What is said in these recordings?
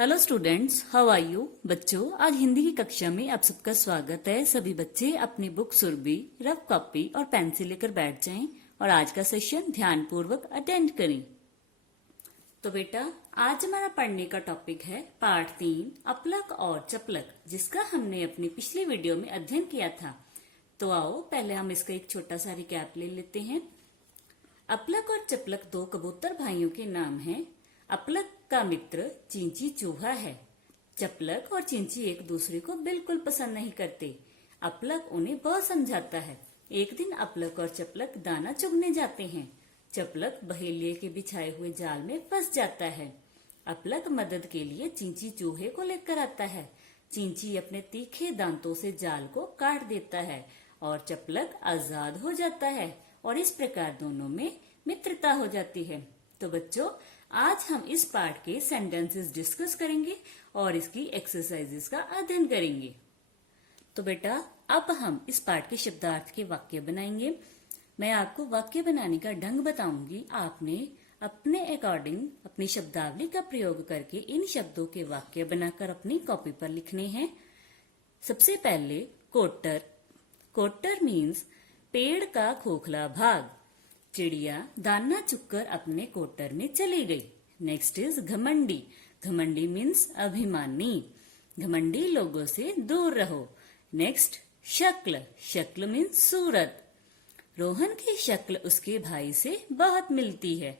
Hello students, how are you. बच्चों, आज हिंदी की कक्षा में आप सबका स्वागत है। सभी बच्चे अपनी बुक, सुरभि, रफ कॉपी और पेंसिल लेकर बैठ जाएं और आज का सेशन ध्यानपूर्वक अटेंड करें। तो बेटा, आज हमारा पढ़ने का टॉपिक है पार्ट 3 अपलक और चपलक, जिसका हमने अपनी पिछली वीडियो में अध्ययन किया था। तो आओ पहले हम इसका एक छोटा सा रिकैप ले लेते हैं। अपलक और चपलक दो कबूतर भाइयों के नाम हैं। अपलक का मित्र चिंची चूहा है। चपलक और चिंची एक दूसरे को बिल्कुल पसंद नहीं करते। अपलक उन्हें बहुत समझाता है। एक दिन अपलक और चपलक दाना चुगने जाते हैं। चपलक बहेलिये के बिछाए हुए जाल में फंस जाता है। अपलक मदद के लिए चिंची चूहे को लेकर आता है। चिंची अपने तीखे दांतों से जाल को काट देता है और चपलक आजाद हो जाता है और इस प्रकार दोनों में मित्रता हो जाती है। तो बच्चों, आज हम इस पार्ट के सेंटेंसेस डिस्कस करेंगे और इसकी एक्सरसाइजेस का अध्ययन करेंगे। तो बेटा, अब हम इस पार्ट के शब्दार्थ के वाक्य बनाएंगे। मैं आपको वाक्य बनाने का ढंग बताऊंगी। आपने अपने अकॉर्डिंग अपनी शब्दावली का प्रयोग करके इन शब्दों के वाक्य बनाकर अपनी कॉपी पर लिखने हैं। सबसे पहले कोटर। कोटर मीन्स पेड़ का खोखला भाग। चिड़िया दाना चुगकर अपने कोटर में चली गई। नेक्स्ट इज घमंडी। घमंडी मीन्स अभिमानी। घमंडी लोगों से दूर रहो। नेक्स्ट शक्ल। शक्ल मीन्स सूरत। रोहन की शक्ल उसके भाई से बहुत मिलती है।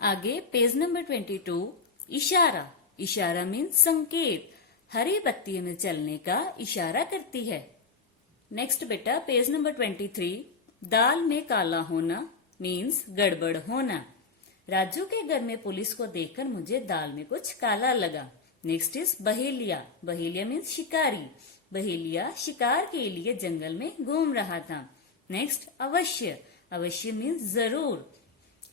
आगे पेज नंबर 22 इशारा। इशारा मीन्स संकेत। हरी बत्ती में चलने का इशारा करती है। नेक्स्ट बेटा, पेज नंबर 23 दाल में काला होना मीन्स गड़बड़ होना। राजू के घर में पुलिस को देखकर मुझे दाल में कुछ काला लगा। Next is Baheliya. Baheliya means शिकारी। बहेलिया शिकार के लिए जंगल में घूम रहा था। नेक्स्ट अवश्य। अवश्य मीन्स जरूर।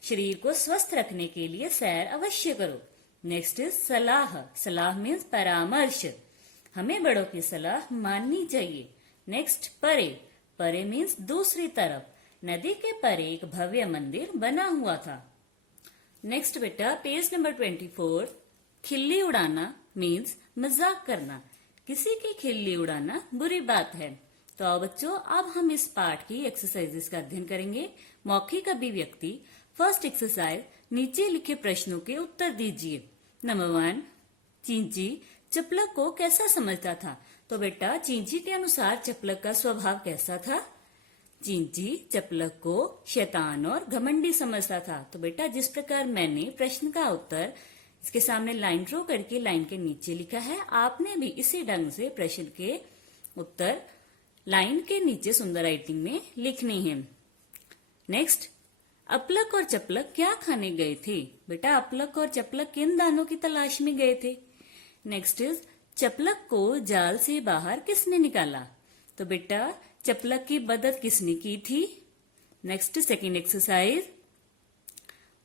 शरीर को स्वस्थ रखने के लिए सैर अवश्य करो। नेक्स्ट इज सलाह। सलाह मीन्स परामर्श। हमें बड़ों की सलाह माननी चाहिए। नेक्स्ट परे। परे मीन्स दूसरी तरफ। नदी के परे एक भव्य मंदिर बना हुआ था। नेक्स्ट बेटा, पेज नंबर 24 खिल्ली उड़ाना मीन्स मजाक करना। किसी की खिल्ली उड़ाना बुरी बात है। तो आओ बच्चों, अब हम इस पाठ की एक्सरसाइजेस का अध्ययन करेंगे। मौखिक अभिव्यक्ति। फर्स्ट एक्सरसाइज, नीचे लिखे प्रश्नों के उत्तर दीजिए। नंबर 1, चिंची चपलक को कैसा समझता था। तो बेटा, चिंची के अनुसार चपलक का स्वभाव कैसा था। चिंची चपलक को शैतान और घमंडी समझता था। तो बेटा, जिस प्रकार मैंने प्रश्न का उत्तर इसके सामने लाइन ड्रॉ करके लाइन के नीचे लिखा है, आपने भी इसी ढंग से प्रश्न के उत्तर लाइन के नीचे सुंदर राइटिंग में लिखने हैं। नेक्स्ट, अपलक और चपलक क्या खाने गए थे। बेटा, अपलक और चपलक किन दानों की तलाश में गए थे। नेक्स्ट इज चपलक को जाल से बाहर किसने निकाला। तो बेटा, चपलक की मदद किसने की थी। नेक्स्ट सेकंड एक्सरसाइज,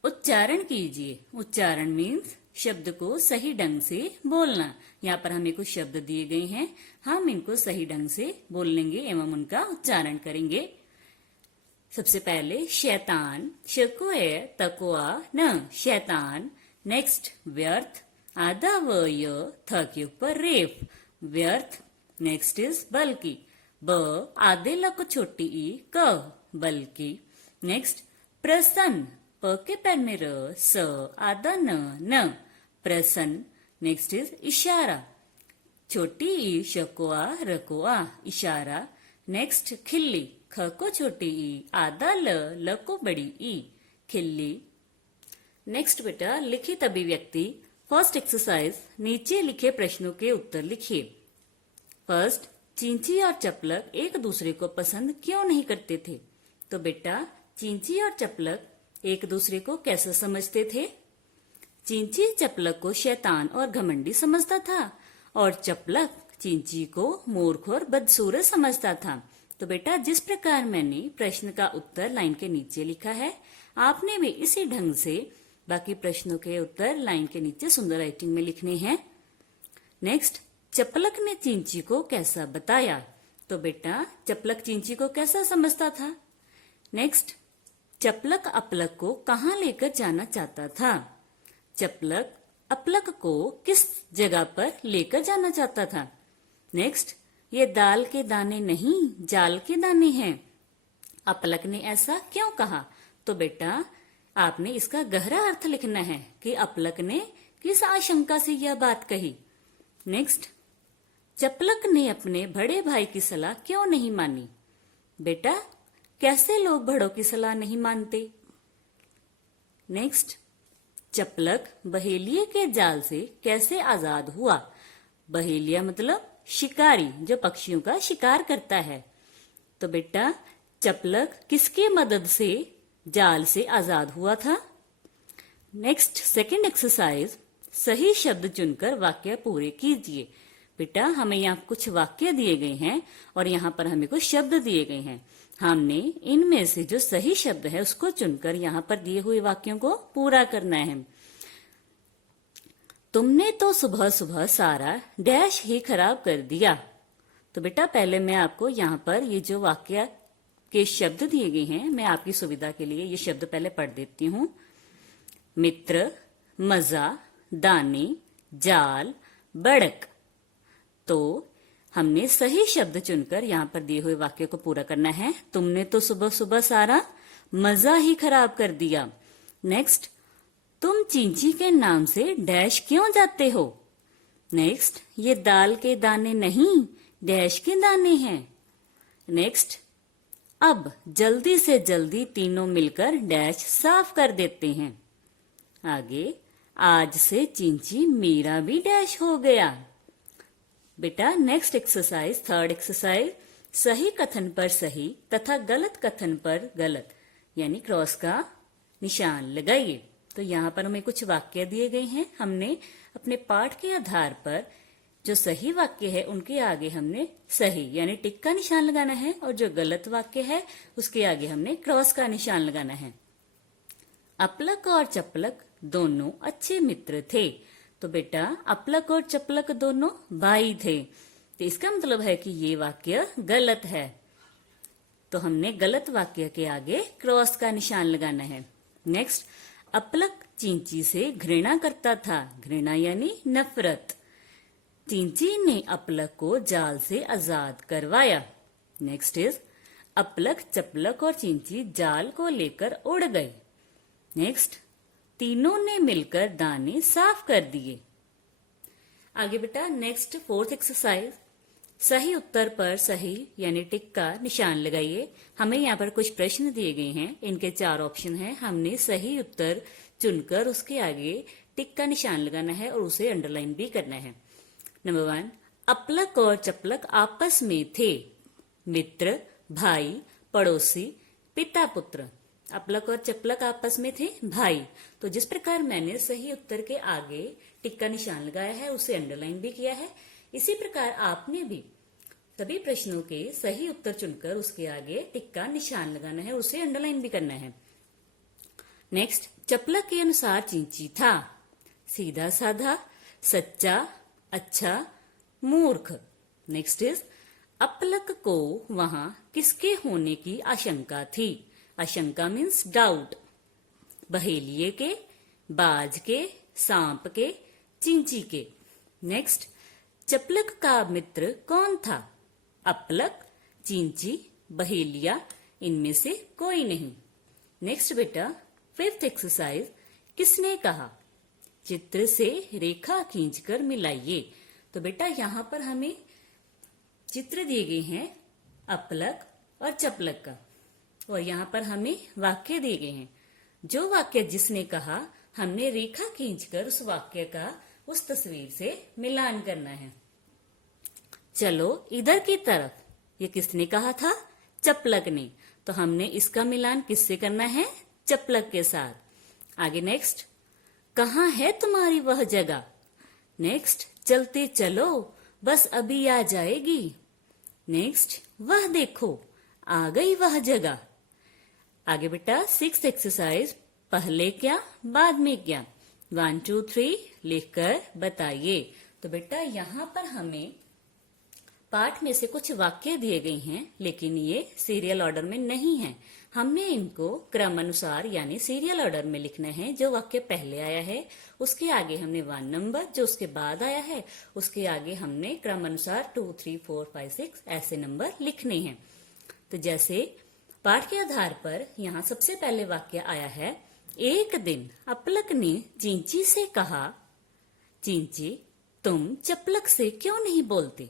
उच्चारण कीजिए। उच्चारण मीन्स शब्द को सही ढंग से बोलना। यहाँ पर हमें कुछ शब्द दिए गए हैं, हम इनको सही ढंग से बोल लेंगे एवं उनका उच्चारण करेंगे। सबसे पहले शैतान। शको है तकुआ न शैतान। नेक्स्ट व्यर्थ। आधा व य थ के ऊपर रेफ व्यर्थ। नेक्स्ट इज बल्कि। ब आधे ल को छोटी ई क बल्कि। नेक्स्ट प्रसन्न। प के पैर में र स आधा न प्रसन्न। नेक्स्ट इज इशारा। छोटी ई शकोआ रकोआ इशारा। नेक्स्ट खिल्ली। ख को छोटी ई आधा ल को बड़ी ई खिल्ली। नेक्स्ट बेटा, लिखित अभिव्यक्ति। फर्स्ट एक्सरसाइज, नीचे लिखे प्रश्नों के उत्तर लिखिए। फर्स्ट, चिंची और चपलक एक दूसरे को पसंद क्यों नहीं करते थे। तो बेटा, चिंची और चपलक एक दूसरे को कैसे समझते थे। चिंची चपलक को शैतान और घमंडी समझता था और चपलक चिंची को मूर्ख और बदसूरत समझता था। तो बेटा, जिस प्रकार मैंने प्रश्न का उत्तर लाइन के नीचे लिखा है, आपने भी इसी ढंग से बाकी प्रश्नों के उत्तर लाइन के नीचे सुंदर राइटिंग में लिखने हैं। नेक्स्ट, चपलक ने चिंची को कैसा बताया। तो बेटा, चपलक चिंची को कैसा समझता था। नेक्स्ट, चपलक अपलक को कहाँ लेकर जाना चाहता था। चपलक अपलक को किस जगह पर लेकर जाना चाहता था? नेक्स्ट, ये दाल के दाने नहीं जाल के दाने हैं। अपलक ने ऐसा क्यों कहा? तो बेटा आपने इसका गहरा अर्थ लिखना है कि अपलक ने किस आशंका से यह बात कही। नेक्स्ट, चपलक ने अपने बड़े भाई की सलाह क्यों नहीं मानी? बेटा कैसे लोग बड़ों की सलाह नहीं मानते? नेक्स्ट, चपलक बहेलिये के जाल से कैसे आजाद हुआ? बहेलिया मतलब शिकारी जो पक्षियों का शिकार करता है। तो बेटा चपलक किसकी मदद से जाल से आजाद हुआ था? नेक्स्ट, सेकंड एक्सरसाइज, सही शब्द चुनकर वाक्य पूरे कीजिए। बेटा हमें यहाँ कुछ वाक्य दिए गए हैं और यहाँ पर हमें कुछ शब्द दिए गए हैं। हमने इनमें से जो सही शब्द है उसको चुनकर यहाँ पर दिए हुए वाक्यों को पूरा करना है। तुमने तो सुबह सुबह सारा डैश ही खराब कर दिया। तो बेटा पहले मैं आपको यहाँ पर ये जो वाक्य के शब्द दिए गए हैं, मैं आपकी सुविधा के लिए ये शब्द पहले पढ़ देती हूँ। मित्र, मजा, दाने, जाल, बड़क। तो हमने सही शब्द चुनकर यहाँ पर दिए हुए वाक्य को पूरा करना है। तुमने तो सुबह सुबह सारा मजा ही खराब कर दिया। नेक्स्ट, तुम चिंची के नाम से डैश क्यों जाते हो? नेक्स्ट, ये दाल के दाने नहीं डैश के दाने हैं। नेक्स्ट, अब जल्दी से जल्दी तीनों मिलकर डैश साफ कर देते हैं। आगे, आज से चिंची मेरा भी डैश हो गया। बेटा नेक्स्ट एक्सरसाइज, थर्ड एक्सरसाइज, सही कथन पर सही तथा गलत कथन पर गलत यानी क्रॉस का निशान लगाइए। तो यहाँ पर हमें कुछ वाक्य दिए गए हैं। हमने अपने पाठ के आधार पर जो सही वाक्य है उनके आगे हमने सही यानी टिक का निशान लगाना है और जो गलत वाक्य है उसके आगे हमने क्रॉस का निशान लगाना है। अपलक और चपलक दोनों अच्छे मित्र थे। तो बेटा अपलक और चपलक दोनों भाई थे, तो इसका मतलब है कि ये वाक्य गलत है। तो हमने गलत वाक्य के आगे क्रॉस का निशान लगाना है। नेक्स्ट, अपलक चिंची से घृणा करता था। घृणा यानी नफरत। चिंची ने अपलक को जाल से आजाद करवाया। नेक्स्ट इज, अपलक, चपलक और चिंची जाल को लेकर उड़ गए। नेक्स्ट, तीनों ने मिलकर दाने साफ कर दिए। आगे बेटा नेक्स्ट फोर्थ एक्सरसाइज, सही उत्तर पर सही यानी टिक का निशान लगाइए। हमें यहाँ पर कुछ प्रश्न दिए गए हैं, इनके 4 ऑप्शन हैं। हमने सही उत्तर चुनकर उसके आगे टिक का निशान लगाना है और उसे अंडरलाइन भी करना है। नंबर 1, अपलक और चपलक आपस में थे। मित्र, भाई, पड़ोसी, पिता पुत्र। अपलक और चपलक आपस में थे भाई। तो जिस प्रकार मैंने सही उत्तर के आगे टिक का निशान लगाया है उसे अंडरलाइन भी किया है, इसी प्रकार आपने भी सभी प्रश्नों के सही उत्तर चुनकर उसके आगे टिक का निशान लगाना है, उसे अंडरलाइन भी करना है। नेक्स्ट, चपलक के अनुसार चिंची था सीधा साधा, सच्चा, अच्छा, मूर्ख। नेक्स्ट इज, अपलक को वहां किसके होने की आशंका थी? आशंका मीन्स डाउट। बहेलिये के, बाज के, सांप के, चिंची के। नेक्स्ट, चपलक का मित्र कौन था? अपलक, चिंची, बहेलिया, इनमें से कोई नहीं। नेक्स्ट बेटा फिफ्थ एक्सरसाइज, किसने कहा? चित्र से रेखा खींचकर मिलाइए। तो बेटा यहाँ पर हमें चित्र दिए गए हैं अपलक और चपलक का, और यहाँ पर हमें वाक्य दिए गए हैं। जो वाक्य जिसने कहा हमने रेखा खींचकर उस वाक्य का उस तस्वीर से मिलान करना है। चलो इधर की तरफ, ये किसने कहा था? चपलक ने। तो हमने इसका मिलान किससे करना है? चपलक के साथ। आगे नेक्स्ट, कहाँ है तुम्हारी वह जगह? नेक्स्ट, चलते चलो बस अभी आ जाएगी। नेक्स्ट, वह देखो आ गई वह जगह। आगे बेटा सिक्स्थ एक्सरसाइज, पहले क्या बाद में क्या? 1 2 3 लिखकर बताइए। तो बेटा यहाँ पर हमें पाठ में से कुछ वाक्य दिए गए हैं, लेकिन ये सीरियल ऑर्डर में नहीं है। हमने इनको क्रम अनुसार यानी सीरियल ऑर्डर में लिखना है। जो वाक्य पहले आया है उसके आगे हमने 1 नंबर, जो उसके बाद आया है उसके आगे हमने क्रम अनुसार 2, 3, 4, 5, 6 ऐसे नंबर लिखने हैं। तो जैसे पाठ के आधार पर यहाँ सबसे पहले वाक्य आया है, एक दिन अपलक ने चिंची से कहा, चिंची तुम चपलक से क्यों नहीं बोलते।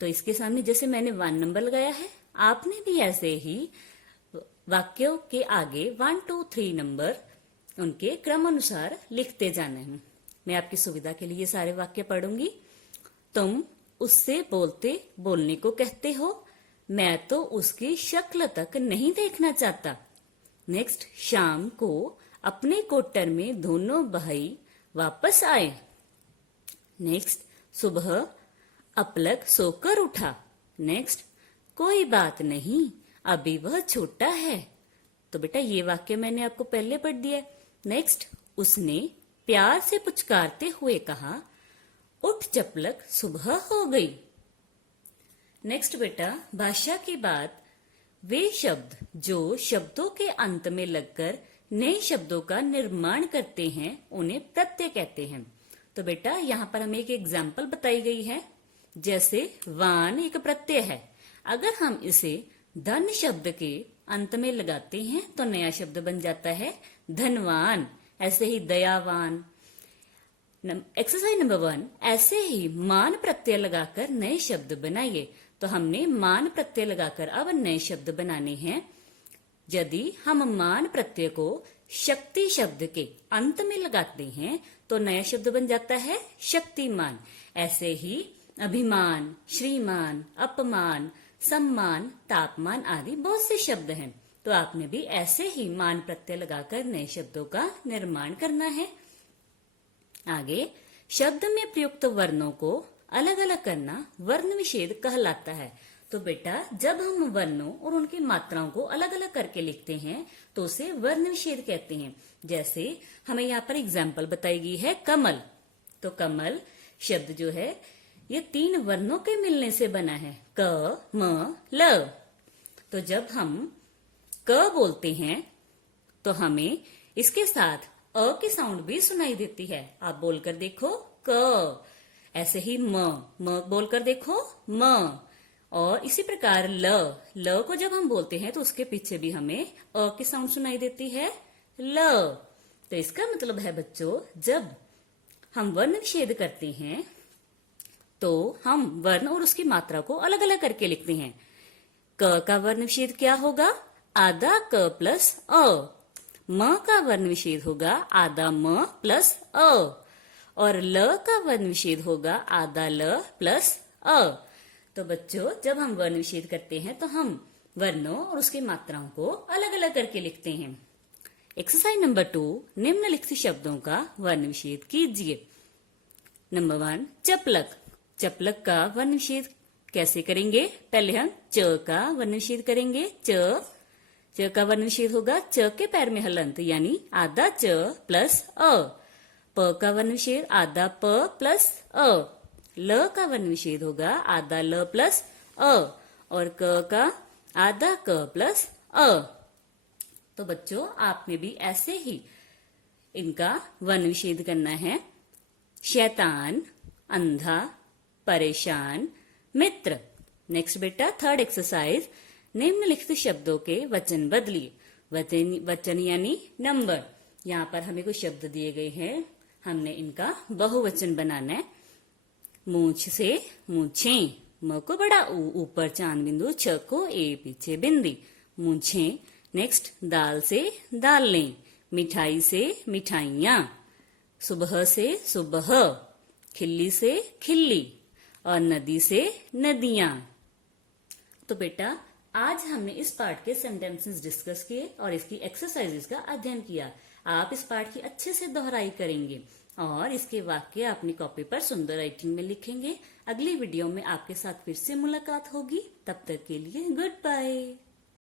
तो इसके सामने जैसे मैंने 1 नंबर लगाया है, आपने भी ऐसे ही वाक्यों के आगे 1, 2, 3 नंबर उनके क्रम अनुसार लिखते जाना है। मैं आपकी सुविधा के लिए सारे वाक्य पढ़ूंगी। तुम उससे बोलने को कहते हो, मैं तो उसकी शक्ल तक नहीं देखना चाहता। नेक्स्ट, शाम को अपने क्वार्टर में दोनों भाई वापस आए। नेक्स्ट, सुबह अपलक सोकर उठा। नेक्स्ट, कोई बात नहीं, अभी वह छोटा है। तो बेटा ये वाक्य मैंने आपको पहले पढ़ दिया। नेक्स्ट, उसने प्यार से पुचकारते हुए कहा, उठ चपलक, सुबह हो गई। नेक्स्ट बेटा, भाषा के बाद वे शब्द जो शब्दों के अंत में लगकर नए शब्दों का निर्माण करते हैं उन्हें प्रत्यय कहते हैं। तो बेटा यहाँ पर हमें एक एग्जाम्पल बताई गई है। जैसे वान एक प्रत्यय है, अगर हम इसे धन शब्द के अंत में लगाते हैं तो नया शब्द बन जाता है धनवान। ऐसे ही दयावान। एक्सरसाइज नंबर 1, ऐसे ही मान प्रत्यय लगाकर नए शब्द बनाइए। तो हमने मान प्रत्यय लगाकर अब नए शब्द बनाने हैं। यदि हम मान प्रत्यय को शक्ति शब्द के अंत में लगाते हैं तो नया शब्द बन जाता है शक्तिमान। ऐसे ही अभिमान, श्रीमान, अपमान, सम्मान, तापमान आदि बहुत से शब्द हैं। तो आपने भी ऐसे ही मान प्रत्यय लगाकर नए शब्दों का निर्माण करना है। आगे, शब्द में प्रयुक्त वर्णों को अलग अलग करना वर्ण विच्छेद कहलाता है। तो बेटा जब हम वर्णों और उनकी मात्राओं को अलग अलग करके लिखते हैं तो उसे वर्ण विच्छेद कहते हैं। जैसे हमें यहाँ पर एग्जाम्पल बताई गई है कमल। तो कमल शब्द जो है ये 3 वर्णों के मिलने से बना है, क, म, ल। तो जब हम क बोलते हैं तो हमें इसके साथ अ की साउंड भी सुनाई देती है। आप बोलकर देखो क। ऐसे ही म बोलकर देखो म। और इसी प्रकार ल को जब हम बोलते हैं तो उसके पीछे भी हमें अ की साउंड सुनाई देती है, ल। तो इसका मतलब है बच्चों, जब हम वर्ण विच्छेद करते हैं तो हम वर्ण और उसकी मात्रा को अलग अलग करके लिखते हैं। क का वर्ण विच्छेद क्या होगा, आधा क प्लस अ। म का वर्ण विच्छेद होगा आधा म प्लस अ। और ल का वर्ण विच्छेद होगा आधा ल प्लस अ। तो बच्चों जब हम वर्ण विच्छेद करते हैं तो हम वर्णों और उसकी मात्राओं को अलग अलग करके लिखते हैं। एक्सरसाइज नंबर 2, निम्नलिखित शब्दों का वर्ण विच्छेद कीजिए। नंबर 1, चपलक। चपलक का वर्ण विच्छेद कैसे करेंगे? पहले हम च का वर्ण विच्छेद करेंगे। च का वर्ण विच्छेद होगा च के पैर में हलंत यानी आधा च प्लस अ। प का वर्ण विच्छेद आधा प प्लस अ। ल का वर्ण विच्छेद होगा आधा ल प्लस अ। और क का आधा क प्लस अ। तो बच्चों आपने भी ऐसे ही इनका वर्ण विच्छेद करना है। शैतान, अंधा, परेशान, मित्र। नेक्स्ट बेटा थर्ड एक्सरसाइज, निम्नलिखित शब्दों के वचन बदलिए। वचन यानी नंबर। यहाँ पर हमें कुछ शब्द दिए गए हैं, हमने इनका बहुवचन बनाना है। मूछ से मूछें, म को बड़ा ऊपर चांद बिंदु, छ को ए पीछे बिंदी, मूछें। नेक्स्ट दाल से दालें, मिठाई से मिठाइयाँ, सुबह से सुबह, खिल्ली से खिल्ली और नदी से नदियाँ। तो बेटा आज हमने इस पाठ के सेंटेंसेस डिस्कस किए और इसकी एक्सरसाइजेस का अध्ययन किया। आप इस पाठ की अच्छे से दोहराई करेंगे और इसके वाक्य अपनी कॉपी पर सुंदर राइटिंग में लिखेंगे। अगली वीडियो में आपके साथ फिर से मुलाकात होगी। तब तक के लिए गुड बाय।